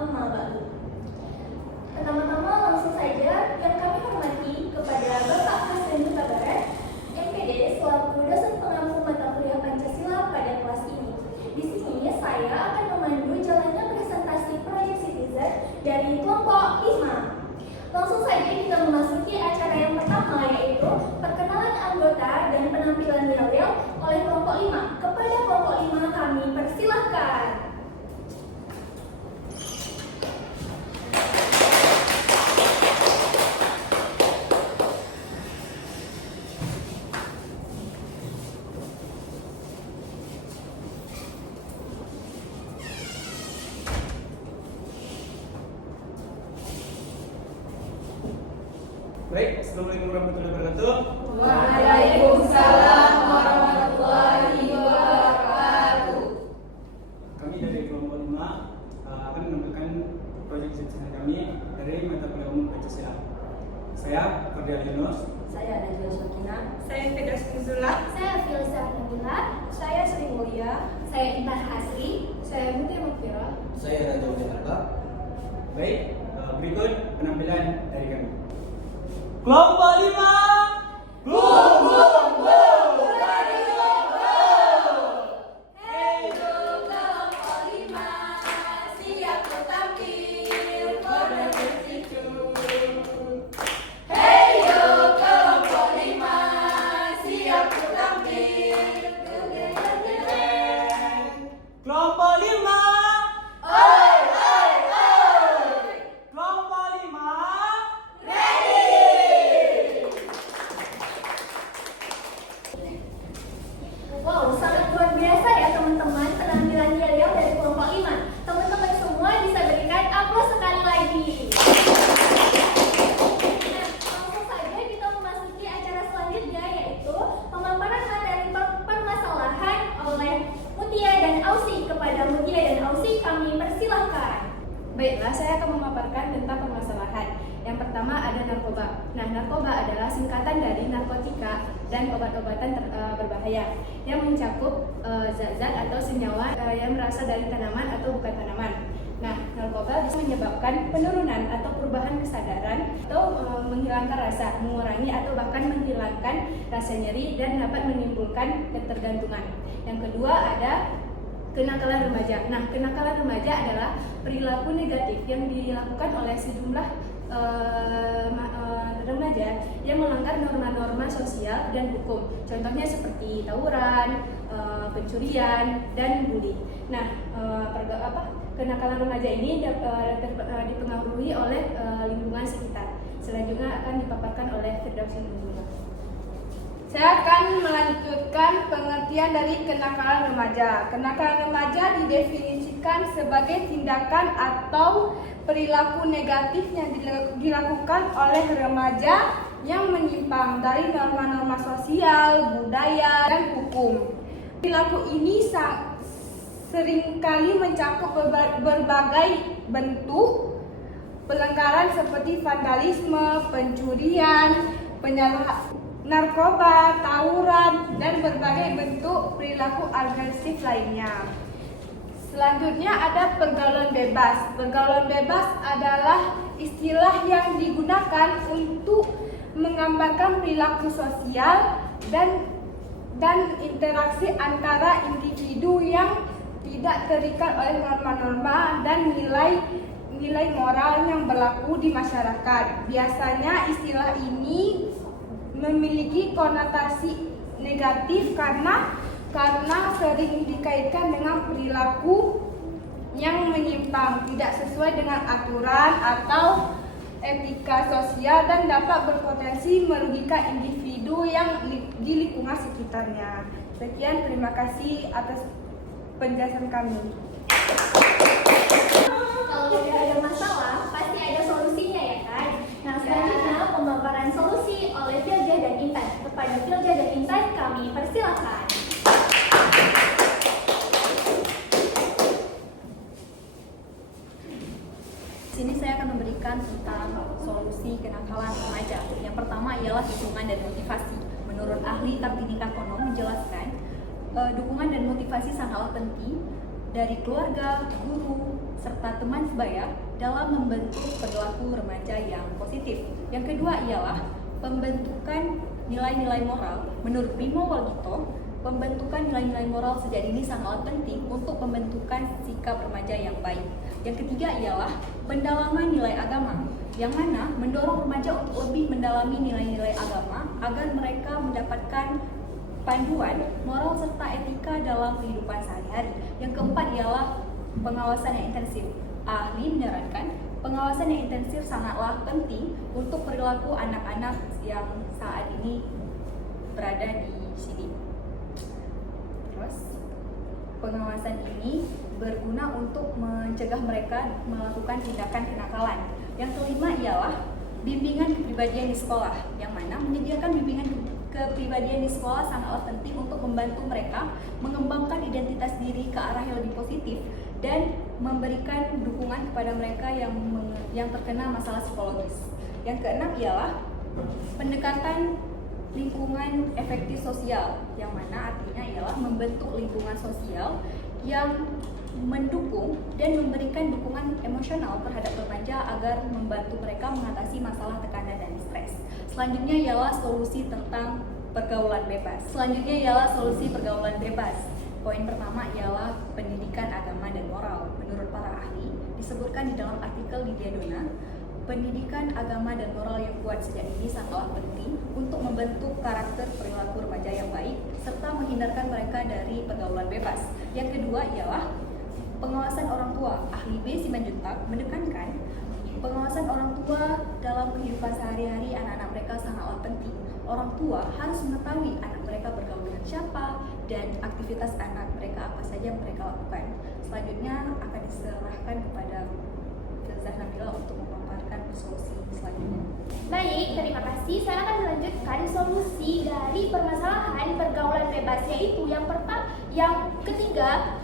amma ba'du. Pertama-tama langsung saja yang kami hormati kepada Bapak Hasan Huta Barat, MPD selaku dosen pengampu mata kuliah Pancasila pada kelas ini. Di sini saya akan memandu jalannya presentasi proyek Citizen dari kelompok 5. Langsung saja kita memasuki acara yang pertama, yaitu perkenalan anggota dan penampilan yel-yel oleh kelompok 5. Kepada kelompok 5 kami persilahkan. Baik, Assalamualaikum warahmatullahi wabarakatuh. Waalaikumsalam warahmatullahi wabarakatuh. Kami dari kelompok 5 akan menampilkan proyek Citizen kami dari mata kuliah umum Pancasila. Saya Cordial Yunus. Saya Najwa Syakina. Saya Firdaus Nuzula. Saya Filsa Nabila. Saya Sri Mulia. Saya Intan Hasri. Saya Mutia Makfira. Saya Raja Jakarta. Baik, berikut penampilan dari kami. Kelompok 5. Bum bum bum. Radio Hey kelompok 5, siap tampil pada bersicu. Hey kelompok 5, siap tampil keren. Kelompok 5. Oi oi oi, Kelompok 5. ready. Wow, sangat luar biasa ya teman-teman penampilan yel-yel dari kelompok 5. Teman-teman semua bisa berikan aplaus sekali lagi. Nah, langsung saja kita memasuki acara selanjutnya, yaitu pemaparan materi permasalahan oleh Mutia dan Ausi. Kepada Mutia dan Ausi kami persilahkan. Baiklah, saya akan memaparkan tentang permasalahan. Yang pertama ada narkoba. Nah, narkoba adalah singkatan dari narkotika dan obat-obatan berbahaya yang mencakup zat-zat atau senyawa yang berasal dari tanaman atau bukan tanaman. Nah, narkoba bisa menyebabkan penurunan atau perubahan kesadaran atau menghilangkan rasa, mengurangi atau bahkan menghilangkan rasa nyeri dan dapat menimbulkan ketergantungan. Yang kedua ada kenakalan remaja. Nah, kenakalan remaja adalah perilaku negatif yang dilakukan oleh sejumlah remaja yang melanggar norma-norma sosial dan hukum. Contohnya seperti tawuran, pencurian, dan bully. Nah, kenakalan remaja ini dipengaruhi oleh lingkungan sekitar. Selanjutnya akan dipaparkan oleh Firdaus Nuzula. Saya akan melanjutkan pengertian dari kenakalan remaja. Kenakalan remaja didefinisikan sebagai tindakan atau perilaku negatif yang dilakukan oleh remaja yang menyimpang dari norma-norma sosial, budaya, dan hukum. Perilaku ini seringkali mencakup berbagai bentuk pelanggaran seperti vandalisme, pencurian, penyalahgunaan narkoba, tawuran, dan berbagai bentuk perilaku agresif lainnya. Selanjutnya ada pergaulan bebas. Pergaulan bebas adalah istilah yang digunakan untuk menggambarkan perilaku sosial dan interaksi antara individu yang tidak terikat oleh norma-norma dan nilai moral yang berlaku di masyarakat. Biasanya istilah ini memiliki konotasi negatif karena sering dikaitkan dengan perilaku yang menyimpang, tidak sesuai dengan aturan atau etika sosial dan dapat berpotensi merugikan individu yang di lingkungan sekitarnya. Sekian, terima kasih atas penjelasan kami. Kalau tidak ada masalah, pasti ada solusinya ya kan? Nah, selanjutnya pemaparan solusi oleh Filja dan Intan. Kepada Filja dan Intan kami persilahkan. Sini saya akan memberikan tentang solusi kenakalan remaja. Yang pertama ialah dukungan dan motivasi. Menurut ahli Tabdinika Kono menjelaskan, dukungan dan motivasi sangatlah penting dari keluarga, guru, serta teman sebaya dalam membentuk perilaku remaja yang positif. Yang kedua ialah pembentukan nilai-nilai moral. Menurut Bimo Walgito, pembentukan nilai-nilai moral sejak dini sangatlah penting untuk pembentukan sikap remaja yang baik. Yang ketiga ialah pendalaman nilai agama, yang mana mendorong remaja untuk lebih mendalami nilai-nilai agama agar mereka mendapatkan panduan moral serta etika dalam kehidupan sehari-hari. Yang keempat ialah pengawasan yang intensif. Ahli menyarankan pengawasan yang intensif sangatlah penting untuk perilaku anak-anak yang saat ini berada di sini. Terus, pengawasan ini berguna untuk mencegah mereka melakukan tindakan kenakalan. Yang kelima ialah bimbingan kepribadian di sekolah, yang mana menyediakan bimbingan kepribadian di sekolah sangatlah penting untuk membantu mereka mengembangkan identitas diri ke arah yang lebih positif dan memberikan dukungan kepada mereka yang terkena masalah psikologis. Yang keenam ialah pendekatan lingkungan efektif sosial, yang mana artinya ialah membentuk lingkungan sosial yang mendukung dan memberikan dukungan emosional terhadap remaja agar membantu mereka mengatasi masalah tekanan dan stres. Selanjutnya ialah solusi tentang pergaulan bebas. Poin pertama ialah pendidikan agama dan moral. Menurut para ahli, disebutkan di dalam artikel Lydia Dona, pendidikan agama dan moral yang kuat sejak dini sangatlah penting untuk membentuk karakter perilaku remaja yang baik serta menghindarkan mereka dari pergaulan bebas. Yang kedua ialah pengawasan orang tua. Ahli B. Simanjuntak menekankan pengawasan orang tua dalam kehidupan sehari-hari anak-anak mereka sangatlah penting. Orang tua harus mengetahui anak mereka bergaul dengan siapa dan aktivitas anak mereka apa saja yang mereka lakukan. Selanjutnya akan diserahkan kepada Filzah Nabila untuk memaparkan solusi selanjutnya. Baik, terima kasih. Saya akan melanjutkan solusi dari permasalahan pergaulan bebas, yaitu yang ketiga,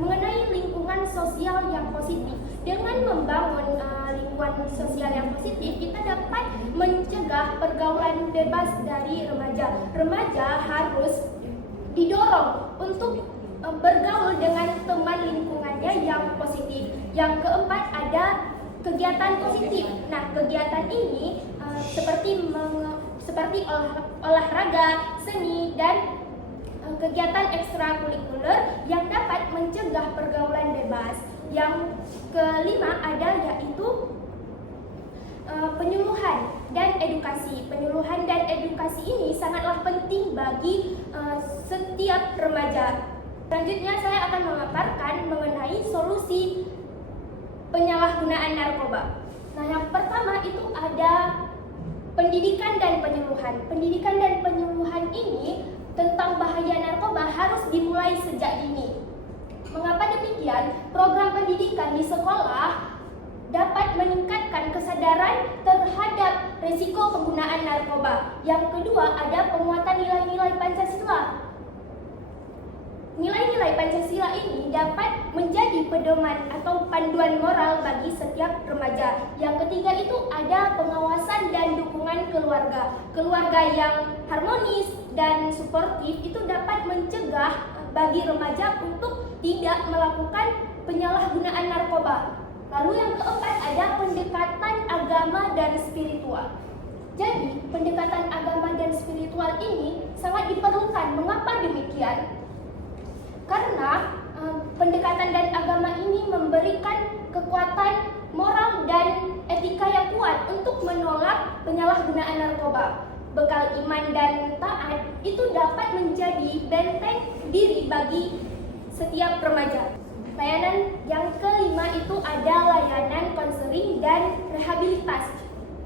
mengenai lingkungan sosial yang positif. Dengan membangun lingkungan sosial yang positif, kita dapat mencegah pergaulan bebas dari remaja. Remaja harus didorong untuk bergaul dengan teman lingkungannya yang positif. Yang keempat ada kegiatan positif. Nah, kegiatan ini seperti olahraga, seni, dan kegiatan ekstrakurikuler yang dapat mencegah pergaulan bebas. Yang kelima ada yaitu penyuluhan dan edukasi. Penyuluhan dan edukasi ini sangatlah penting bagi setiap remaja. Selanjutnya saya akan memaparkan mengenai solusi penyalahgunaan narkoba. Nah, yang pertama itu ada pendidikan dan penyuluhan. Pendidikan dan penyuluhan ini tentang bahaya narkoba harus dimulai sejak dini. Mengapa demikian? Program pendidikan di sekolah dapat meningkatkan kesadaran terhadap risiko penggunaan narkoba. Yang kedua ada penguatan nilai-nilai Pancasila. Nilai-nilai Pancasila ini dapat menjadi pedoman atau panduan moral bagi setiap remaja. Yang ketiga itu ada pengawasan dan dukungan keluarga. Keluarga yang harmonis dan suportif itu dapat mencegah bagi remaja untuk tidak melakukan penyalahgunaan narkoba. Lalu yang keempat ada pendekatan agama dan spiritual. Jadi, pendekatan agama dan spiritual ini sangat diperlukan. Mengapa demikian? Karena pendekatan dan agama ini memberikan kekuatan moral dan etika yang kuat untuk menolak penyalahgunaan narkoba. Bekal iman dan taat itu dapat menjadi benteng diri bagi setiap remaja. Layanan yang kelima itu ada layanan konseling dan rehabilitas.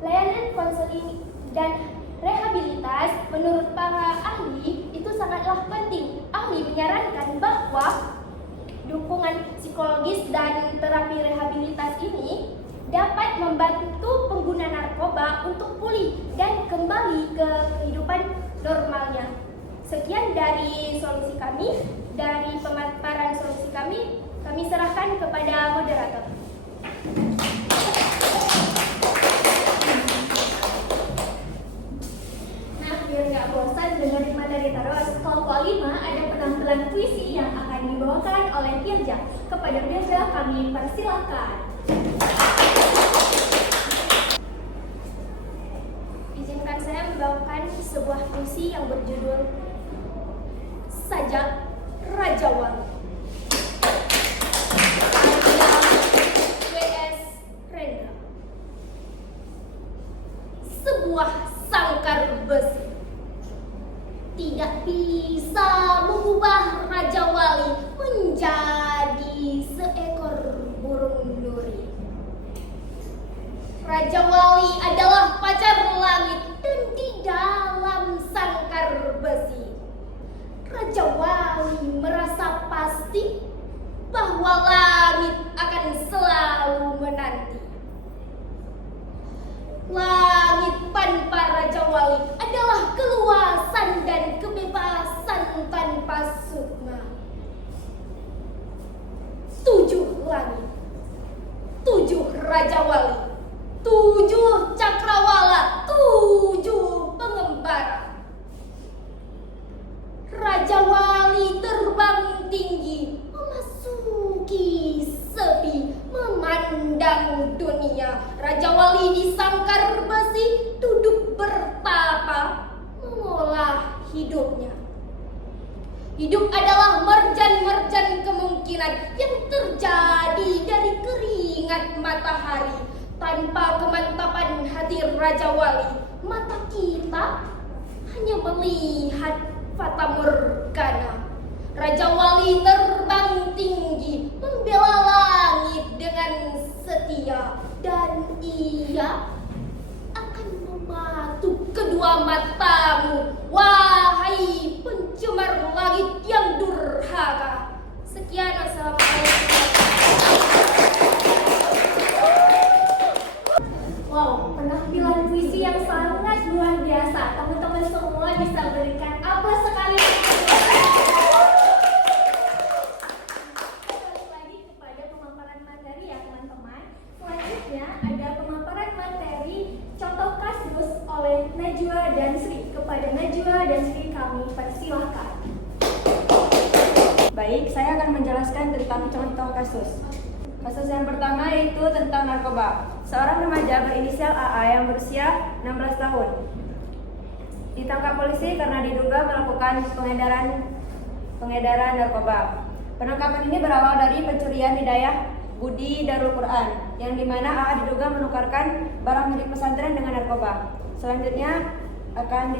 Layanan konseling dan rehabilitas menurut para ahli itu sangatlah penting. Ahli menyarankan bahwa dukungan psikologis dan terapi rehabilitas ini dapat membantu pengguna narkoba untuk pulih dan kembali ke kehidupan normalnya. Sekian dari solusi kami, dari pemaparan solusi kami serahkan kepada moderator. Nah, biar nggak bosan dengerin materi terus, kelompok 5 ada penampilan puisi yang akan dibawakan oleh Firja. Kepada Firja kami kami persilahkan. Izinkan saya membawakan sebuah puisi yang berjudul Sajak Raja Wali. W.S. Rendra. Sebuah sangkar besi tidak bisa mengubah Raja Wali menjadi seekor burung duri. Raja Wali adalah pacar langit dan di dalam sangkar besi Raja Wali merasa pasti bahwa langit akan selalu menanti. Langit tanpa Raja Wali adalah keluasan dan kebebasan tanpa sukma. 7 langit, 7 Raja Wali, 7 cakrawala, 7 pengembara. Raja Wali terbang tinggi, memasuki sepi, memandang dunia. Raja Wali di sangkar besi duduk bertapa, mengolah hidupnya. Hidup adalah merjan-merjan kemungkinan yang terjadi dari keringat matahari. Tanpa kemantapan hati Raja Wali, mata kita hanya melihat fata morgana. Raja Wali terbang tinggi, membela langit dengan setia, dan ia akan mematuk kedua matamu, wahai pencemar langit yang durhaka. Sekian, assalamualaikum. Wow, penampilan puisi yang sangat luar biasa. Teman-teman semua bisa berikan apa sekali. Balik lagi kepada pemaparan materi ya teman-teman. Selanjutnya ada pemaparan materi contoh kasus oleh Najwa dan Sri. Kepada Najwa dan Sri kami persilahkan. Baik, saya akan menjelaskan tentang contoh kasus. Kasus yang pertama yaitu tentang narkoba. Seorang remaja berinisial AA yang berusia 16 tahun ditangkap polisi karena diduga melakukan pengedaran narkoba. Penangkapan ini berawal dari pencurian hidayah Budi Darul Quran, yang dimana AA diduga menukarkan barang milik pesantren dengan narkoba. Selanjutnya akan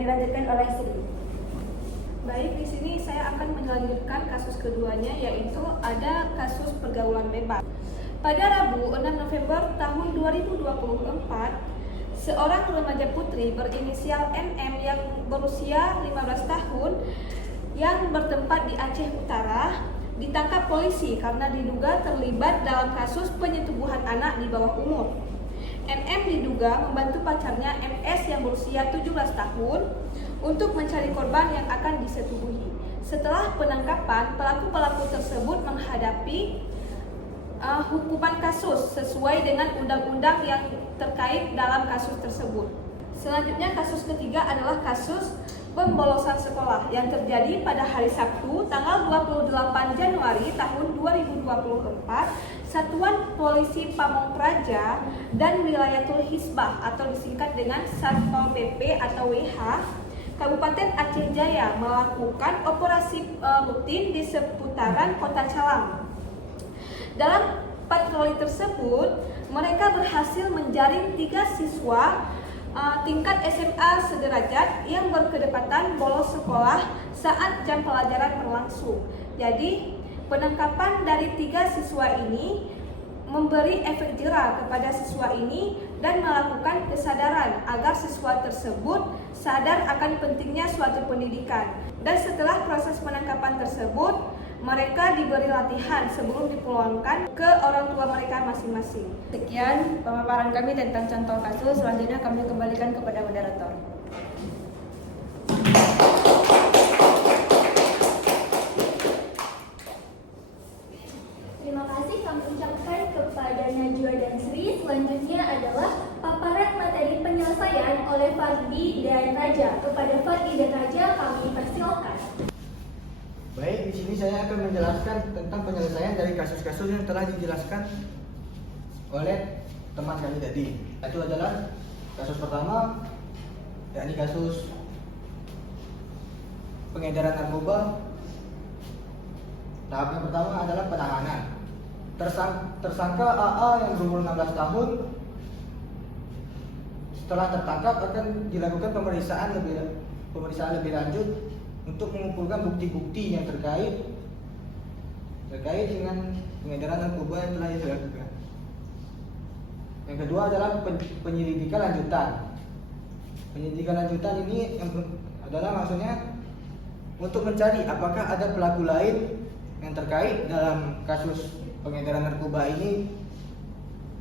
dilanjutkan oleh Sri. Baik, di sini saya akan melanjutkan kasus keduanya, yaitu ada kasus pergaulan bebas. Pada Rabu 6 November tahun 2024, seorang remaja putri berinisial MM yang berusia 15 tahun yang bertempat di Aceh Utara ditangkap polisi karena diduga terlibat dalam kasus penyetubuhan anak di bawah umur. MM diduga membantu pacarnya MS yang berusia 17 tahun untuk mencari korban yang akan disetubuhi. Setelah penangkapan, pelaku-pelaku tersebut menghadapi hukuman kasus sesuai dengan undang-undang yang terkait dalam kasus tersebut. Selanjutnya kasus ketiga adalah kasus pembolosan sekolah yang terjadi pada hari Sabtu tanggal 28 Januari tahun 2024. Satuan Polisi Pamong Praja dan Wilayatul Hisbah atau disingkat dengan Satpol PP atau WH Kabupaten Aceh Jaya melakukan operasi rutin di seputaran Kota Calang. Dalam patroli tersebut, mereka berhasil menjaring 3 siswa tingkat SMA sederajat yang berkedapatan bolos sekolah saat jam pelajaran berlangsung. Jadi, penangkapan dari 3 siswa ini memberi efek jera kepada siswa ini dan melakukan kesadaran agar siswa tersebut sadar akan pentingnya suatu pendidikan. Dan setelah proses penangkapan tersebut, mereka diberi latihan sebelum dipulangkan ke orang tua mereka masing-masing. Sekian pemaparan kami tentang contoh kasus. Selanjutnya kami kembalikan kepada moderator. Terima kasih kami ucapkan kepada Najwa dan Sri. Selanjutnya adalah paparan materi penyelesaian oleh Fardi dan Raja. Kepada Fardi dan Raja kami persilakan. Baik, di sini saya akan menjelaskan tentang penyelesaian dari kasus-kasus yang telah dijelaskan oleh teman kami tadi. Itu adalah kasus pertama, yakni kasus pengedaran narkoba. Tahap yang pertama adalah penahanan. Tersangka AA yang berumur 16 tahun setelah tertangkap akan dilakukan pemeriksaan lebih lanjut untuk mengumpulkan bukti-bukti yang terkait dengan pengedaran narkoba yang telah dilakukan. Yang kedua adalah penyelidikan lanjutan. Penyelidikan lanjutan ini adalah maksudnya untuk mencari apakah ada pelaku lain yang terkait dalam kasus pengedaran narkoba ini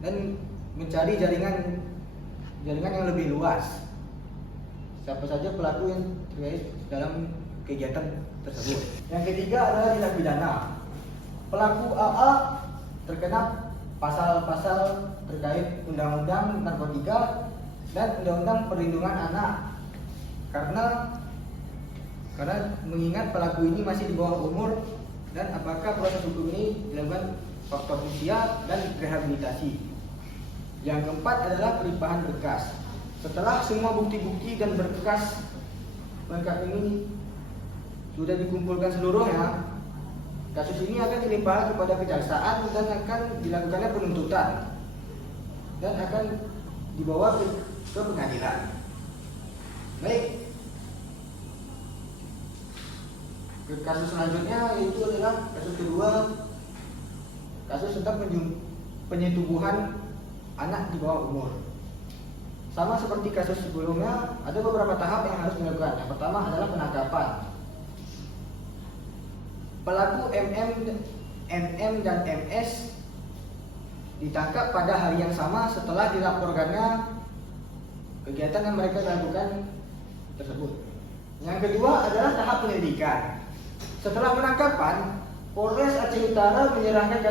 dan mencari jaringan yang lebih luas. Siapa saja pelaku yang terkait dalam kegiatan tersebut. Yang ketiga adalah tindak pidana. Pelaku AA terkena pasal-pasal terkait Undang-Undang Narkotika dan Undang-Undang Perlindungan Anak karena mengingat pelaku ini masih di bawah umur dan apakah proses hukum ini dilakukan faktor usia dan rehabilitasi. Yang keempat adalah pelimpahan berkas. Setelah semua bukti-bukti dan berkas lengkap ini sudah dikumpulkan seluruhnya, kasus ini akan dilimpahkan kepada kejaksaan dan akan dilakukannya penuntutan dan akan dibawa ke pengadilan. Baik, ke kasus selanjutnya yaitu adalah kasus kedua, kasus tentang penyetubuhan anak di bawah umur. Sama seperti kasus sebelumnya, ada beberapa tahap yang harus dilakukan. Yang pertama adalah penangkapan. Pelaku MM dan MS ditangkap pada hari yang sama setelah dilaporkannya kegiatan yang mereka lakukan tersebut. Yang kedua adalah tahap penyelidikan. Setelah penangkapan, Polres Aceh Utara menyerahkan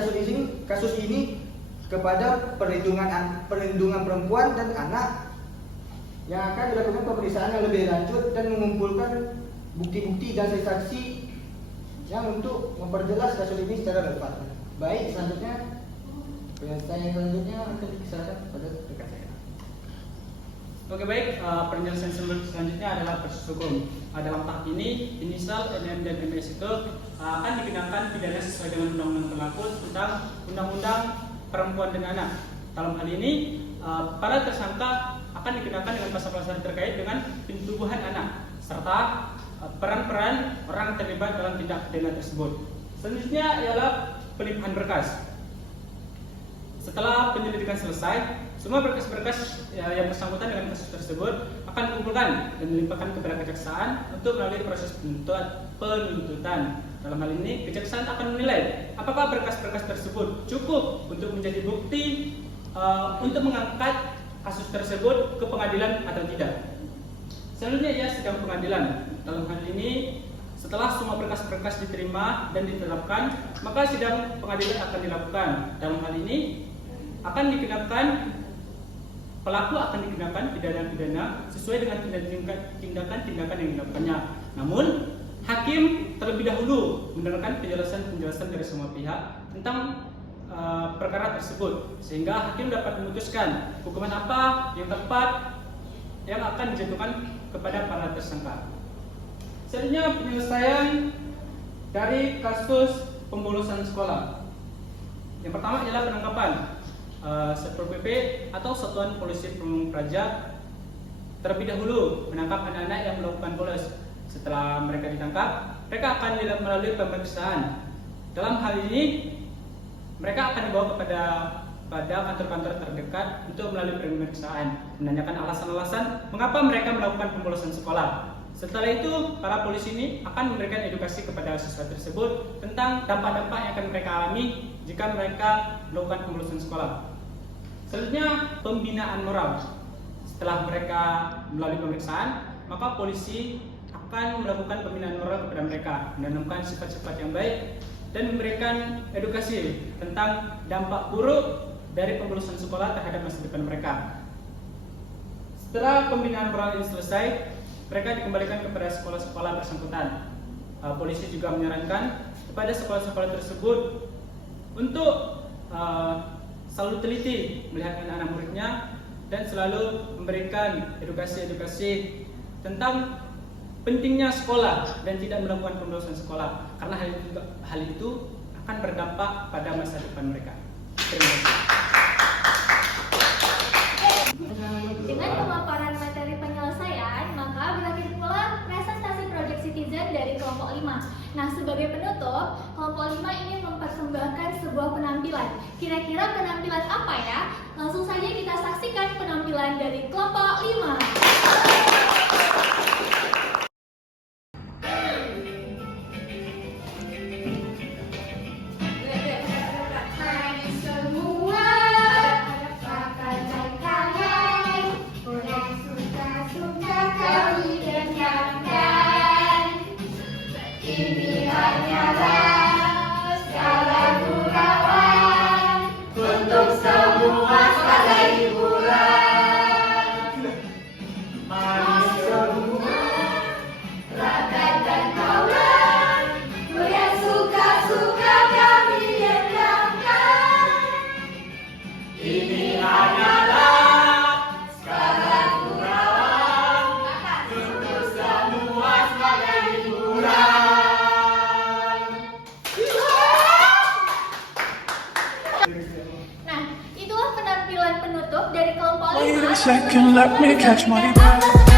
kasus ini kepada perlindungan perempuan dan anak yang akan dilakukan pemeriksaan yang lebih lanjut dan mengumpulkan bukti-bukti dan saksi yang untuk memperjelas kasus ini secara relevan. Baik, selanjutnya penjelasan selanjutnya akan diserahkan kepada rekan saya. Oke baik, penjelasan selanjutnya adalah proses hukum. Dalam tahap ini, inisial NM dan MS itu akan dikenakan pidana sesuai dengan undang-undang berlaku tentang Undang-Undang Perempuan dan Anak. Dalam hal ini, para tersangka akan dikenakan dengan pasal-pasal terkait dengan penyetubuhan anak serta peran-peran orang terlibat dalam tindak pidana tersebut. Selanjutnya ialah pelimpahan berkas. Setelah penyelidikan selesai, semua berkas-berkas yang bersangkutan dengan kasus tersebut akan dikumpulkan dan dilimpahkan kepada kejaksaan untuk melalui proses penuntutan. Dalam hal ini, kejaksaan akan menilai apakah berkas-berkas tersebut cukup untuk menjadi bukti untuk mengangkat kasus tersebut ke pengadilan atau tidak. Selanjutnya ia sidang pengadilan. Dalam hal ini, setelah semua berkas-berkas diterima dan ditetapkan, maka sidang pengadilan akan dilakukan. Dalam hal ini pelaku akan dikenakan pidana-pidana sesuai dengan tindakan-tindakan yang dilakukannya. Namun, hakim terlebih dahulu mendengarkan penjelasan dari semua pihak tentang perkara tersebut, sehingga hakim dapat memutuskan hukuman apa yang tepat yang akan dijatuhkan kepada para tersangka. Selanjutnya penyelesaian dari kasus pemborosan sekolah. Yang pertama ialah penangkapan. Satpol PP atau Satuan Polisi Pamung Praja terlebih dahulu menangkap anak-anak yang melakukan bolos. Setelah mereka ditangkap, mereka akan melalui pemeriksaan. Dalam hal ini, mereka akan dibawa kepada kantor-kantor terdekat untuk melalui pemeriksaan, menanyakan alasan-alasan mengapa mereka melakukan pemborosan sekolah. Setelah itu, para polisi ini akan memberikan edukasi kepada siswa tersebut tentang dampak-dampak yang akan mereka alami jika mereka melakukan pemborosan sekolah. Selanjutnya, pembinaan moral. Setelah mereka melalui pemeriksaan, maka polisi akan melakukan pembinaan moral kepada mereka, menanamkan sifat-sifat yang baik dan memberikan edukasi tentang dampak buruk dari pemborosan sekolah terhadap masa depan mereka. Setelah pembinaan moral ini selesai, mereka dikembalikan kepada sekolah-sekolah bersangkutan. polisi juga menyarankan kepada sekolah-sekolah tersebut untuk selalu teliti melihat anak-anak muridnya dan selalu memberikan edukasi-edukasi tentang pentingnya sekolah dan tidak melakukan pemborosan sekolah, karena hal itu akan berdampak pada masa depan mereka. Terima kasih. Dengan pemaparan materi penyelesaian, maka berakhir pula presentasi Project Citizen dari kelompok 5. Nah, sebagai penutup, kelompok 5 ingin mempersembahkan sebuah penampilan. Kira-kira penampilan apa ya? Langsung saja kita saksikan penampilan dari kelompok 5. Ini hanyalah skala gurauan untuk semua skala hiburan. Mari semua rakyat dan kawan, yang suka-suka kami diamkan. Ini hanyalah skala gurauan untuk semua skala hiburan. Nah, itulah penampilan penutup dari kelompok 5. Wait a second, let me catch my breath.